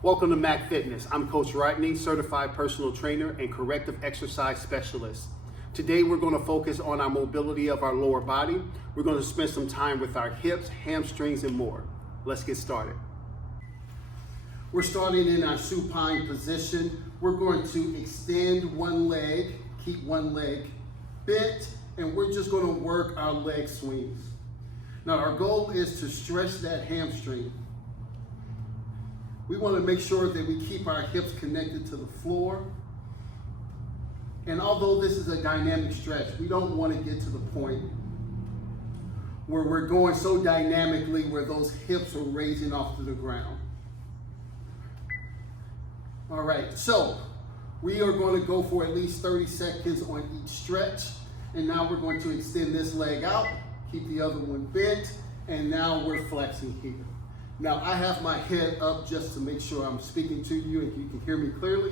Welcome to Mac Fitness. I'm Coach Rodney, certified personal trainer and corrective exercise specialist. Today we're going to focus on our mobility of our lower body. We're going to spend some time with our hips, hamstrings, and more. Let's get started. We're starting in our supine position. We're going to extend one leg, keep one leg bent, and we're just going to work our leg swings. Now our goal is to stretch that hamstring. We want to make sure that we keep our hips connected to the floor. And although this is a dynamic stretch, we don't want to get to the point where we're going so dynamically where those hips are raising off to the ground. All right, so we are going to go for at least 30 seconds on each stretch. And now we're going to extend this leg out, keep the other one bent, and now we're flexing here. Now I have my head up just to make sure I'm speaking to you and you can hear me clearly,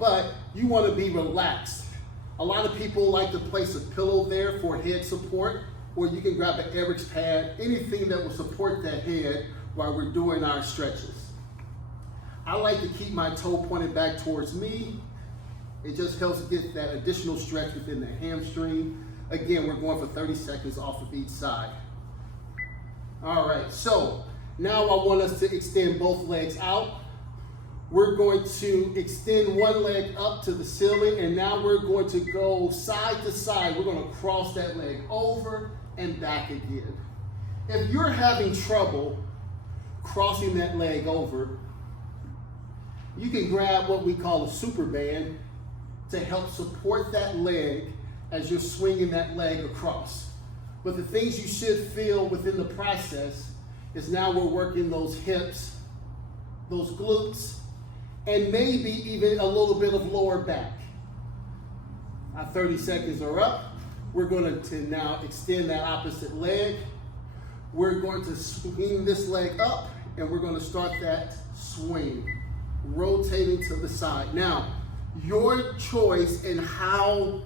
but you want to be relaxed. A lot of people like to place a pillow there for head support, or you can grab an Eric's pad, anything that will support that head while we're doing our stretches. I like to keep my toe pointed back towards me. It just helps get that additional stretch within the hamstring. Again, we're going for 30 seconds off of each side. All right, so now I want us to extend both legs out. We're going to extend one leg up to the ceiling, and now we're going to go side to side. We're going to cross that leg over and back again. If you're having trouble crossing that leg over, you can grab what we call a super band to help support that leg as you're swinging that leg across. But the things you should feel within the process is now we're working those hips, those glutes, and maybe even a little bit of lower back. Our 30 seconds are up. We're going to now extend that opposite leg. We're going to swing this leg up, and we're going to start that swing, rotating to the side. Now, your choice in how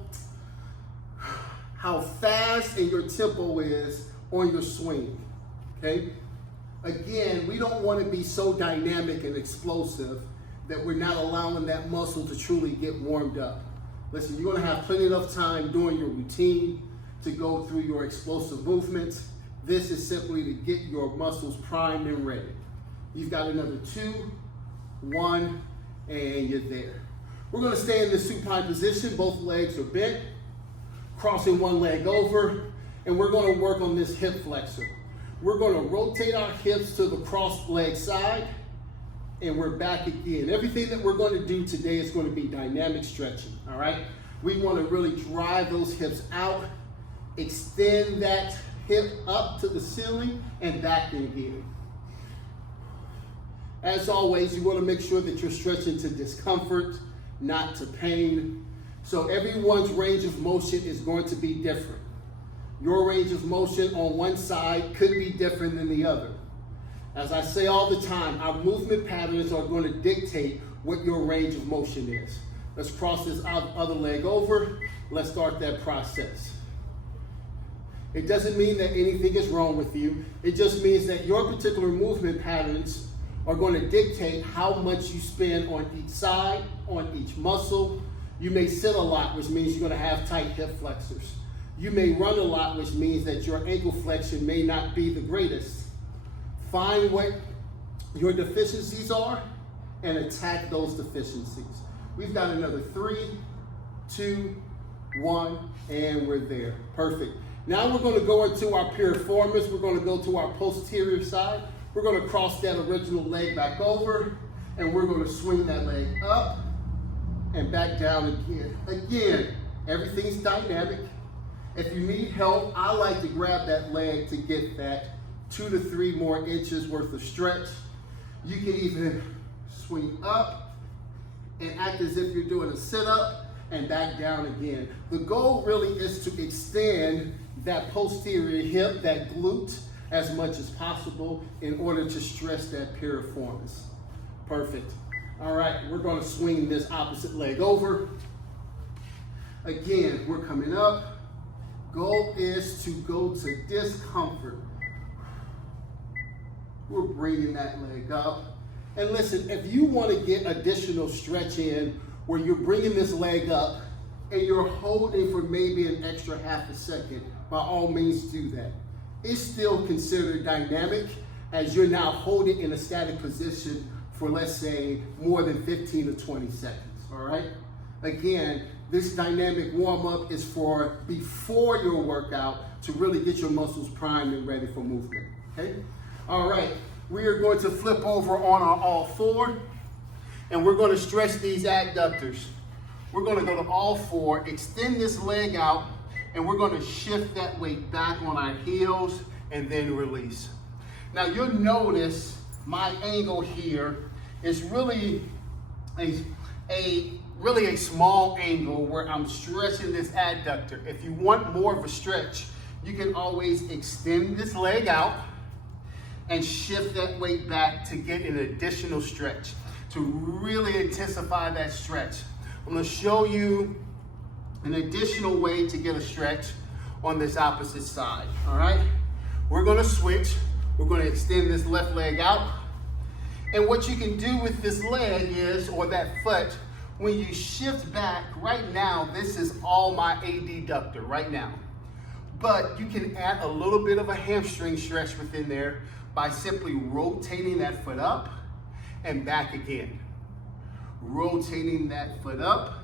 fast and your tempo is on your swing, okay? Again, we don't want to be so dynamic and explosive that we're not allowing that muscle to truly get warmed up. Listen, you're going to have plenty of time during your routine to go through your explosive movements. This is simply to get your muscles primed and ready. You've got another 2, 1, and you're there. We're going to stay in the supine position. Both legs are bent, crossing one leg over, and we're going to work on this hip flexor. We're going to rotate our hips to the crossed leg side, and we're back again. Everything that we're going to do today is going to be dynamic stretching, all right? We want to really drive those hips out, extend that hip up to the ceiling, and back again. As always, you want to make sure that you're stretching to discomfort, not to pain. So everyone's range of motion is going to be different. Your range of motion on one side could be different than the other. As I say all the time, our movement patterns are going to dictate what your range of motion is. Let's cross this other leg over. Let's start that process. It doesn't mean that anything is wrong with you. It just means that your particular movement patterns are going to dictate how much you spend on each side, on each muscle. You may sit a lot, which means you're going to have tight hip flexors. You may run a lot, which means that your ankle flexion may not be the greatest. Find what your deficiencies are and attack those deficiencies. We've got another 3, 2, 1, and we're there. Perfect. Now we're going to go into our piriformis. We're going to go to our posterior side. We're going to cross that original leg back over, and we're going to swing that leg up and back down again. Again, everything's dynamic. If you need help, I like to grab that leg to get that 2 to 3 more inches worth of stretch. You can even swing up and act as if you're doing a sit-up and back down again. The goal really is to extend that posterior hip, that glute, as much as possible in order to stretch that piriformis. Perfect. All right, we're going to swing this opposite leg over. Again, we're coming up. Goal is to go to discomfort. We're bringing that leg up. And listen, if you want to get additional stretch in where you're bringing this leg up and you're holding for maybe an extra half a second, by all means do that. It's still considered dynamic as you're now holding in a static position for, let's say, more than 15 to 20 seconds, all right? Again, this dynamic warm-up is for before your workout to really get your muscles primed and ready for movement, okay? All right, we are going to flip over on our all four, and we're going to stretch these adductors. We're going to go to all four, extend this leg out, and we're going to shift that weight back on our heels and then release. Now you'll notice my angle here is really a small angle where I'm stretching this adductor. If you want more of a stretch, you can always extend this leg out and shift that weight back to get an additional stretch, to really intensify that stretch. I'm gonna show you an additional way to get a stretch on this opposite side, all right? We're gonna switch. We're gonna extend this left leg out. And what you can do with this leg is, or that foot, when you shift back, right now, this is all my adductor right now. But you can add a little bit of a hamstring stretch within there by simply rotating that foot up and back again. Rotating that foot up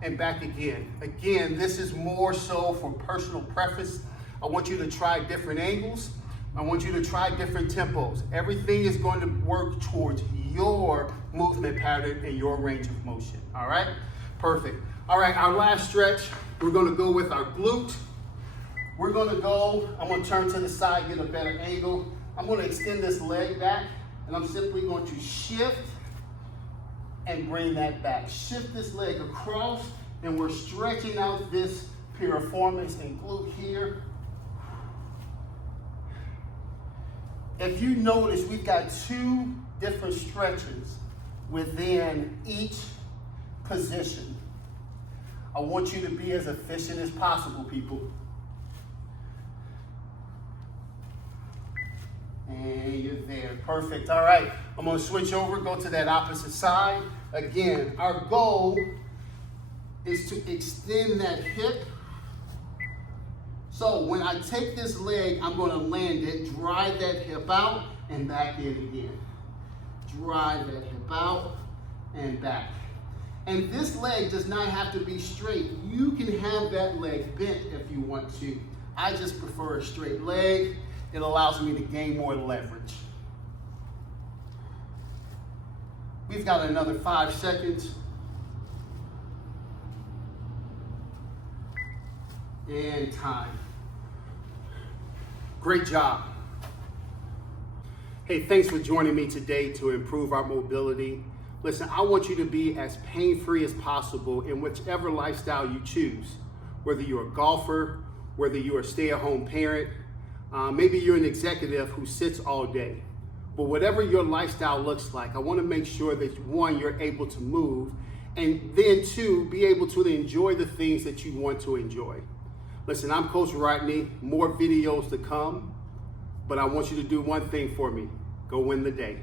and back again. Again, this is more so for personal preference. I want you to try different angles. I want you to try different tempos. Everything is going to work towards your movement pattern and your range of motion, all right? Perfect. All right, our last stretch, we're gonna go with our glute. We're gonna go, I'm gonna turn to the side, get a better angle. I'm gonna extend this leg back, and I'm simply going to shift and bring that back. Shift this leg across, and we're stretching out this piriformis and glute here. If you notice, we've got two different stretches within each position. I want you to be as efficient as possible, people. And you're there, perfect. All right, I'm gonna switch over, go to that opposite side. Again, our goal is to extend that hip. So when I take this leg, I'm gonna land it, drive that hip out, and back in again. Drive that hip out, and back. And this leg does not have to be straight. You can have that leg bent if you want to. I just prefer a straight leg. It allows me to gain more leverage. We've got another 5 seconds. And time. Great job. Hey, thanks for joining me today to improve our mobility. Listen, I want you to be as pain-free as possible in whichever lifestyle you choose. Whether you're a golfer, whether you're a stay-at-home parent, maybe you're an executive who sits all day. But whatever your lifestyle looks like, I want to make sure that one, you're able to move, and then two, be able to enjoy the things that you want to enjoy. Listen, I'm Coach Rodney, more videos to come, but I want you to do one thing for me. Go win the day.